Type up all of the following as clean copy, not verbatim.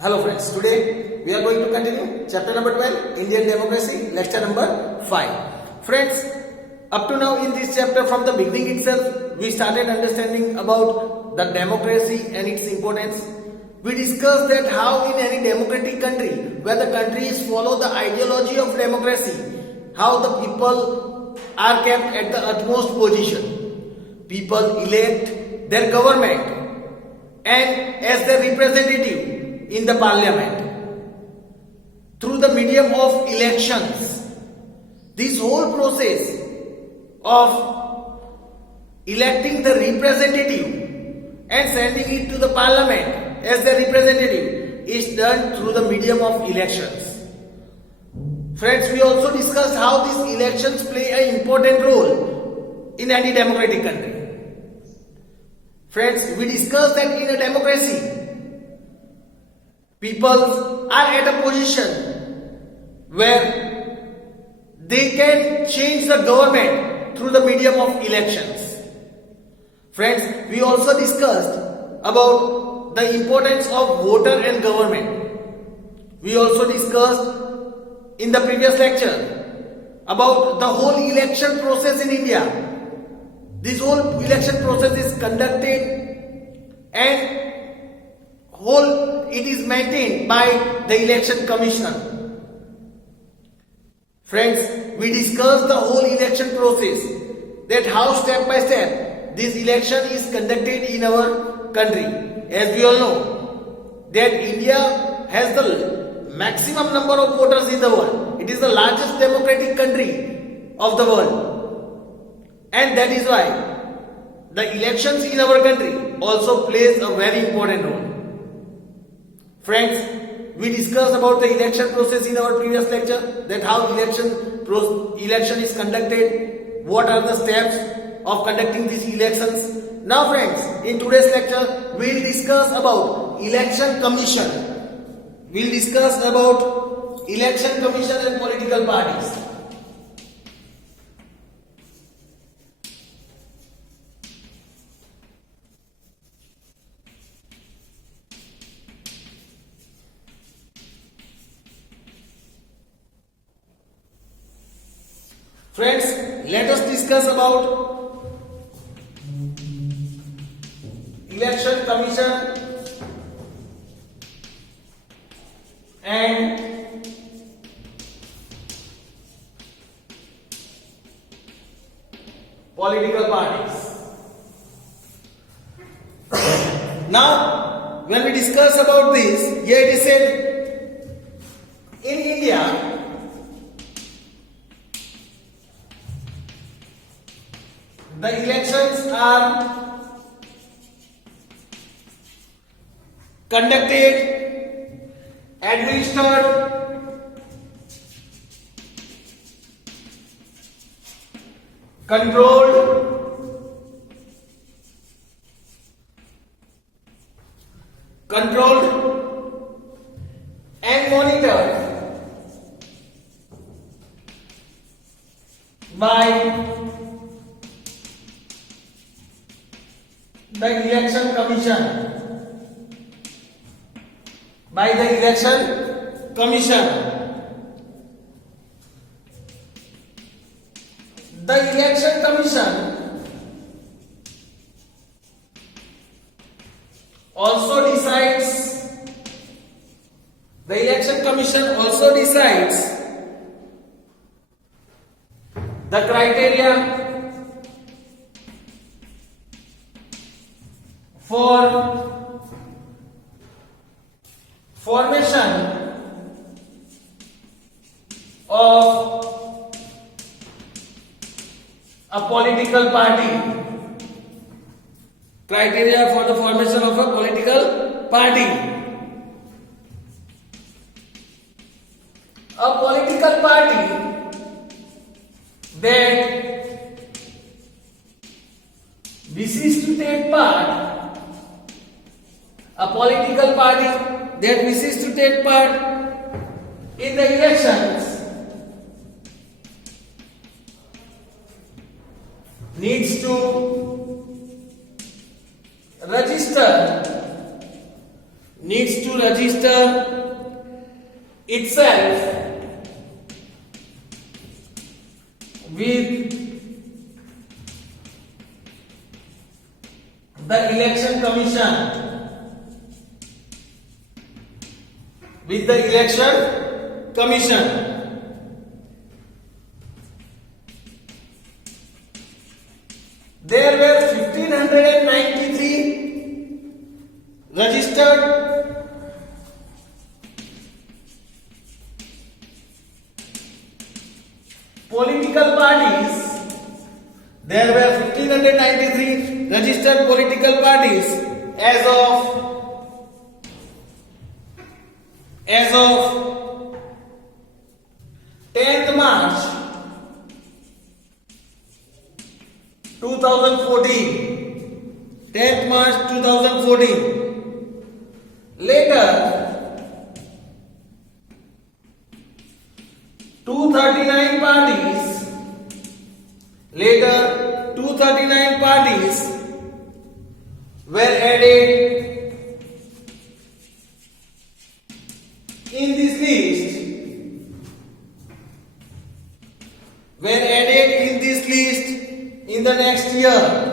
Hello friends, today we are going to continue chapter number 12, Indian Democracy, lecture number 5. Friends, up to now in this chapter from the beginning itself, we started understanding about the democracy and its importance. We discussed that how in any democratic country, where the countries follow the ideology of democracy, how the people are kept at the utmost position. People elect their government and as their representative in the parliament through the medium of elections. This whole process of electing the representative and sending it to the parliament as the representative is done through the medium of elections. Friends, we also discussed how these elections play an important role in any democratic country. Friends, we discussed that in a democracy, people are at a position where they can change the government through the medium of elections. Friends, we also discussed about the importance of voter and government. We also discussed in the previous lecture about the whole election process in India. This whole election process is conducted and it is maintained by the election commissioner. Friends, we discussed the whole election process, that how step by step this election is conducted in our country. As we all know that India has the maximum number of voters in the world. It is the largest democratic country of the world. And that is why the elections in our country also plays a very important role. Friends, we discussed about the election process in our previous lecture, that how election is conducted, what are the steps of conducting these elections. Now friends, in today's lecture, we will discuss about election commission. We will discuss about election commission and political parties. Friends, let us discuss about election commission and political parties. Now, when we discuss about this, here it is said, in India, the elections are conducted, administered, controlled and monitored by the election commission. By the election commission. The election commission also decides. The election commission also decides the criteria for formation of a political party. Criteria for the formation of a political party. A political party that wishes to take part in the elections needs to register, needs to to register itself with the election commission, with the election commission. There were 1593 registered political parties. There were 1593 registered political parties as of 10th March 2014. 10th March 2014. Later, 239 parties. Later, 239 parties were added in this list. Were added in this list in the next year.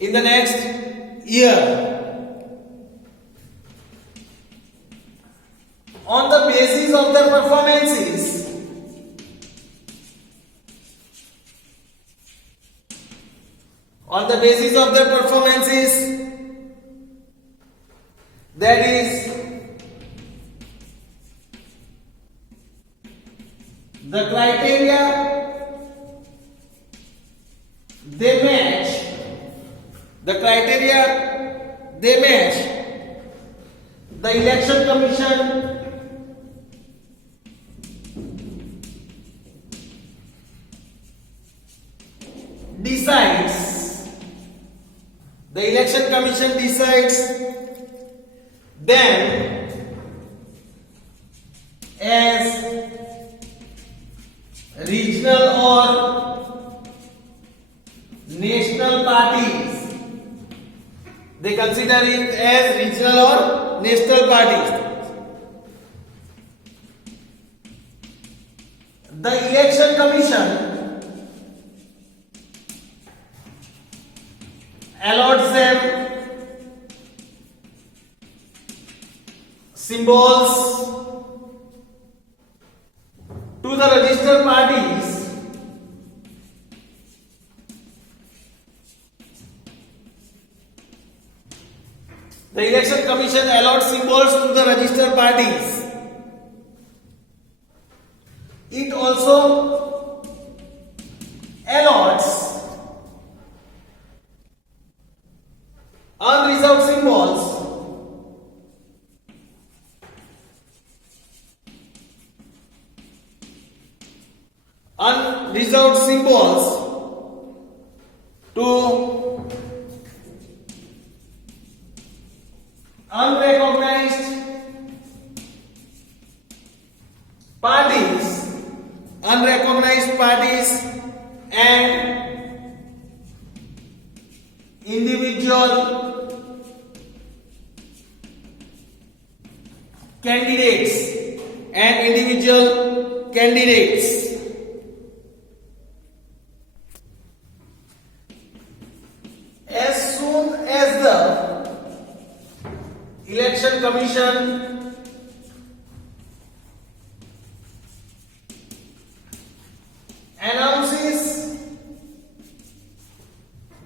In the next year. On the basis of their performances, on the basis of their performances, that is the criteria they match, the criteria they match, the election commission decides, the election commission decides, then as regional or national parties, they consider it as regional or national parties. The election commission allots them symbols to the registered parties The election commission allots symbols to the registered parties. It also allots unreserved symbols to unrecognized parties and individual candidates. As soon as the election commission announces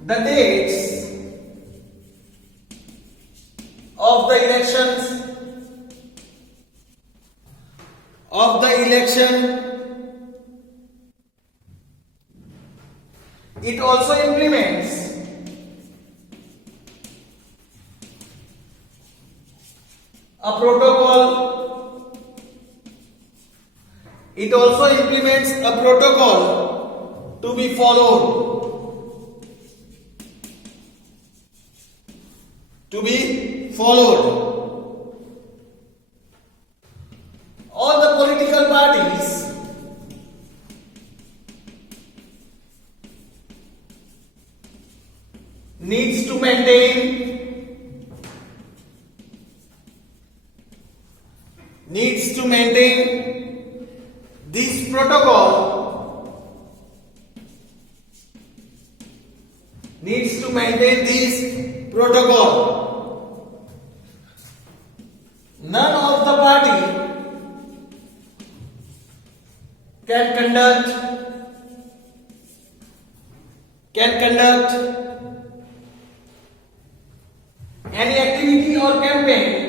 the dates of the election, it also implements a protocol. It also implements a protocol to be followed. All the political parties needs to maintain this protocol, none of the party can conduct any activity or campaign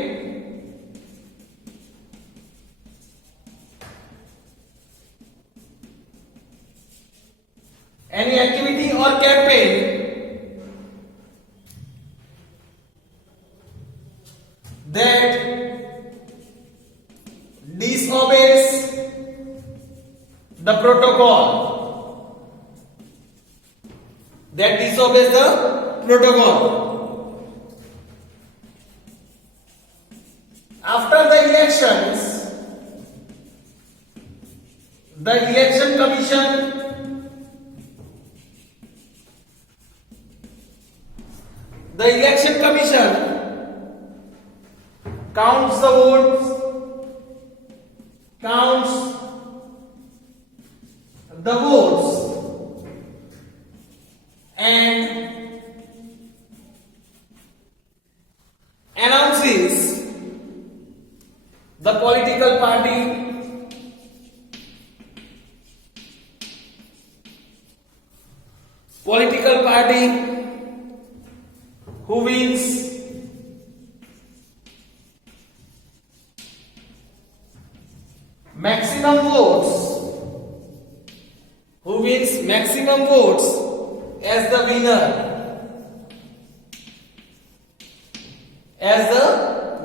that disobeys the protocol. After the elections, the election commission counts the votes, and announces the political party who wins maximum votes as the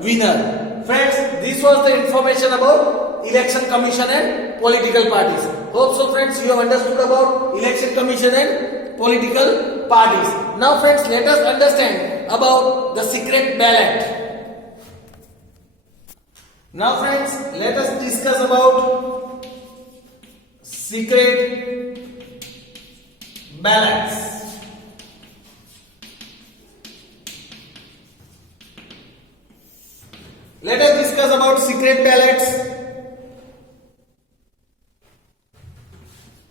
winner. Friends, this was the information about election commission and political parties. Hope so friends you have understood about election commission and political parties. Now friends, let us understand about the secret ballot. Now friends, let us discuss about secret ballots. Let us discuss about secret ballots.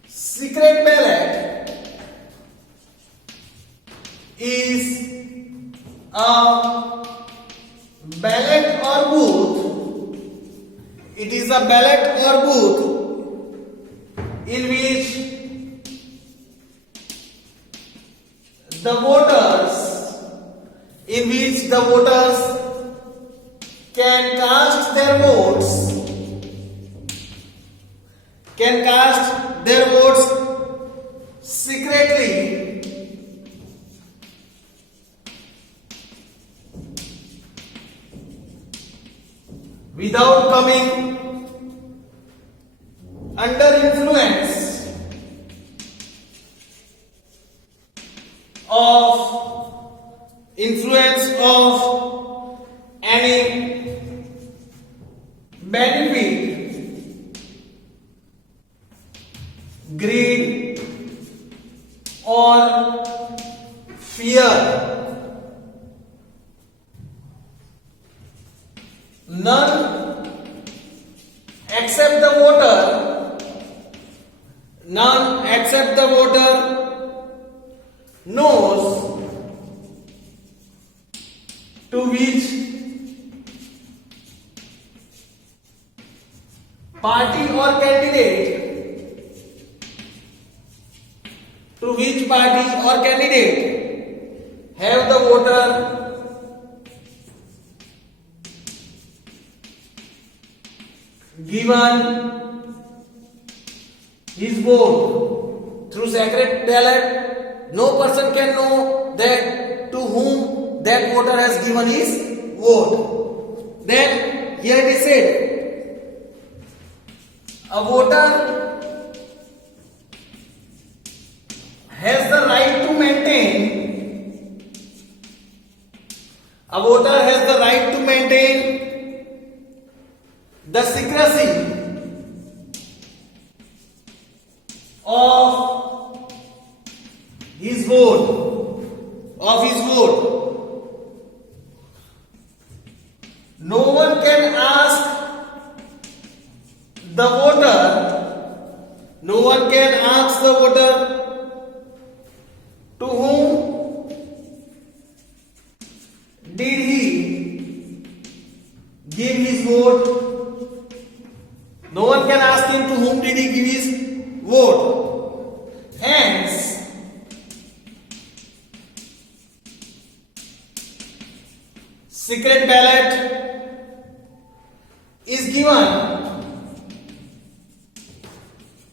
Secret ballot is a ballot or booth. It is a ballot or booth in which the voters can cast their votes secretly without coming under influence of any benefit, greed or fear. None except the voter knows to which party or candidate have the voter given his vote. Through secret ballot, no person can know that to whom that voter has given his vote. Then here it is said, a voter has the right to maintain the secrecy of his vote of his vote. No one can ask the voter, no one can ask the voter to whom did he give his vote. No one can ask him to whom did he give his vote. Hence, secret ballot is given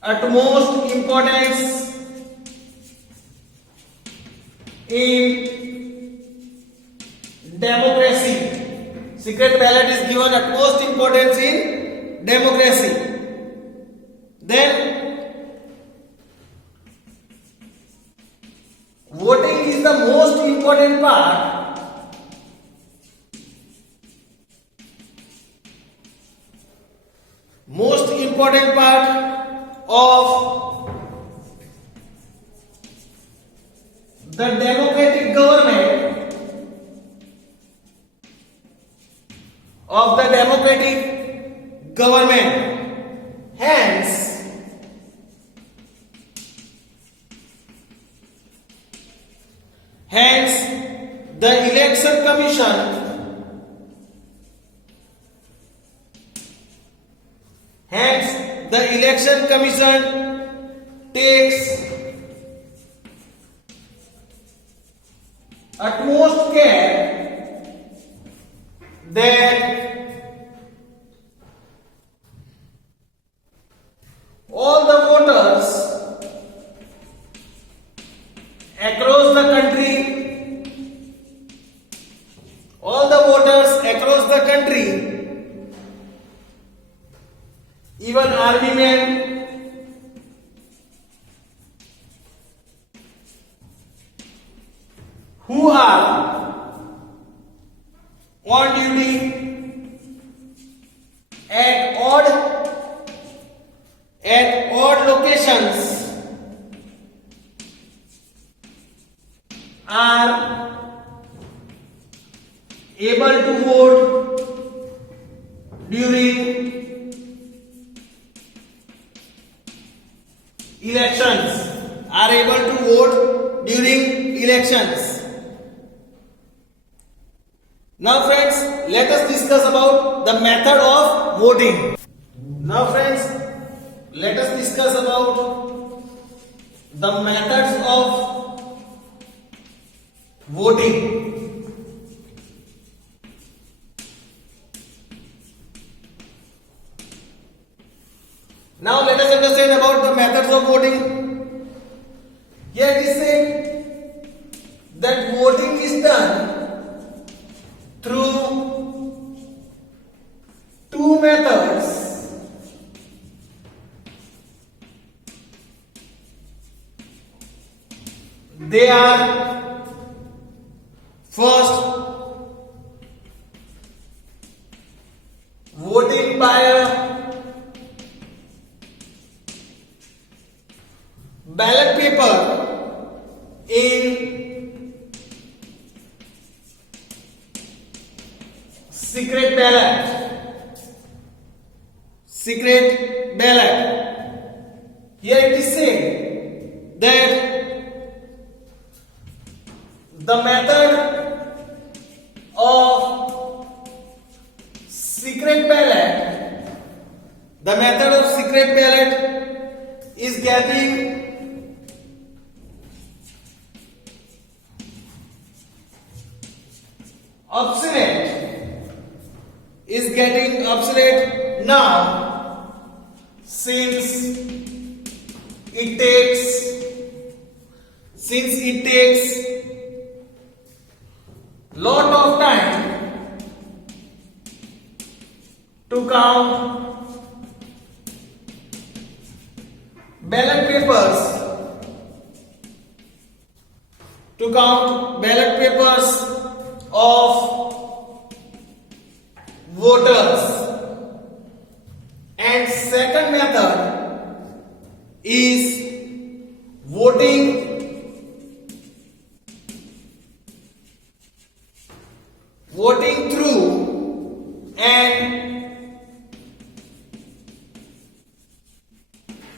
utmost importance in democracy. Secret ballot is given utmost importance in democracy. Then voting is the most important part of the democratic government, Hence, the election commission takes utmost care that all the voters across the country, even army men, who are on duty at odd locations, are able to vote during elections. Now friends, let us discuss about the method of voting. Now friends, let us discuss about the methods of voting. Now let us understand about the methods of voting. Here it is said that voting is done through two methods. They are, first, voting by a ballot paper in secret ballot. Here it is said that the method of secret ballot is getting obsolete now, since it takes lot of time to count ballot papers of voters. And second method is voting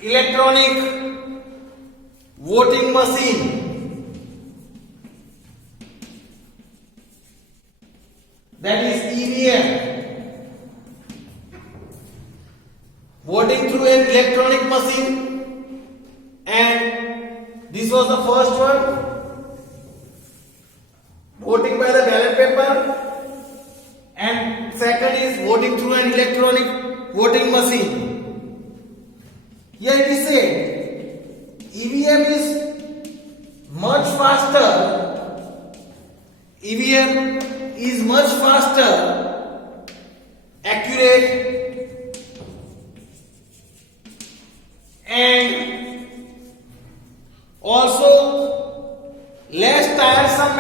electronic voting machine. That is EVM. Voting through an electronic machine, and this was the first one. Voting by the ballot paper, and second is voting through an electronic voting machine. Here it is said EVM is much faster. EVM is much faster, accurate, and also less tiresome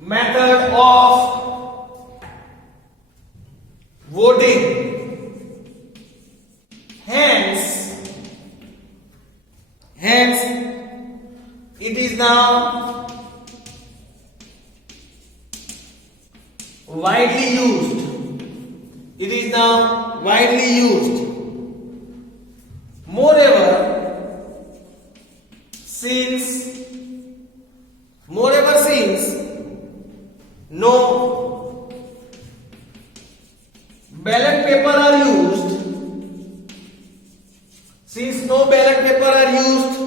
method of voting. Hence it is now widely used. It is now widely used. Moreover, since no ballot paper are used,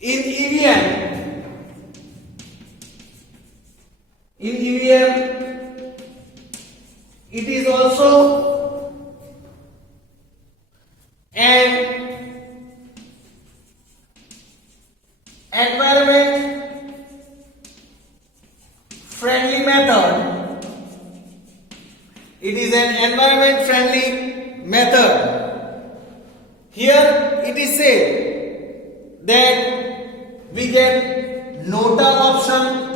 in EVM, it is also an environment friendly method. It is an environment friendly method. Here it is said that we get nota option.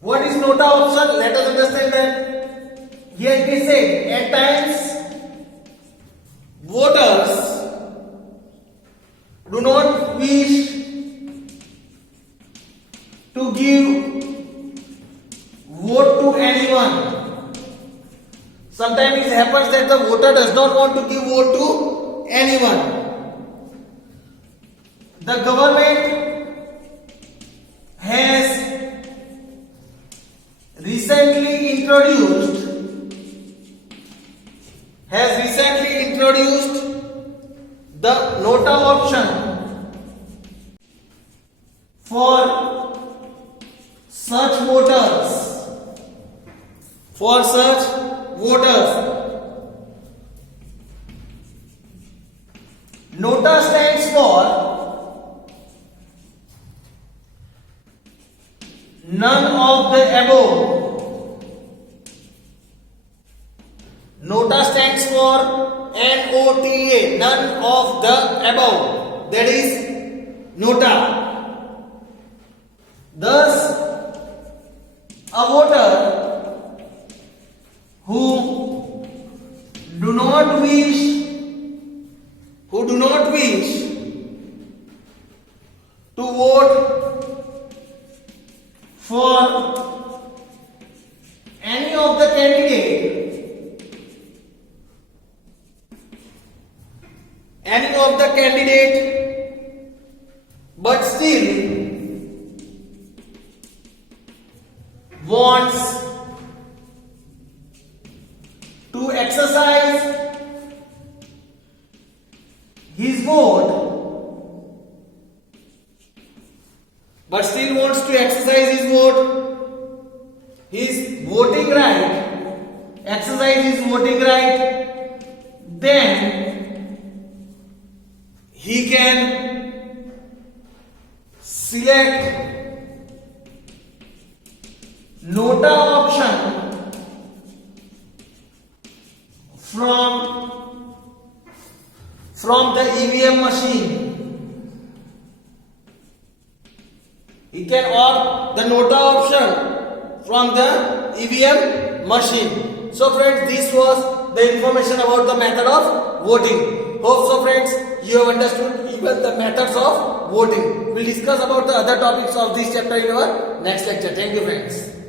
What is nota option? Let us understand that. Here it is said at times voters do not wish to give vote to anyone. Sometimes it happens that the voter does not want to give vote to anyone. The government has recently introduced the nota option for such voters. Nota stands for none of the above. Nota stands for NOTA, none of the above. That is nota. Thus, a voter who do not wish to vote for any of the candidate but still wants to exercise his vote, his voting right, then he can select nota option from the EVM machine. He can opt the nota option from the EVM machine. So friends, this was the information about the method of voting. Hope so friends, you have understood even the methods of voting. We'll discuss about the other topics of this chapter in our next lecture. Thank you, friends.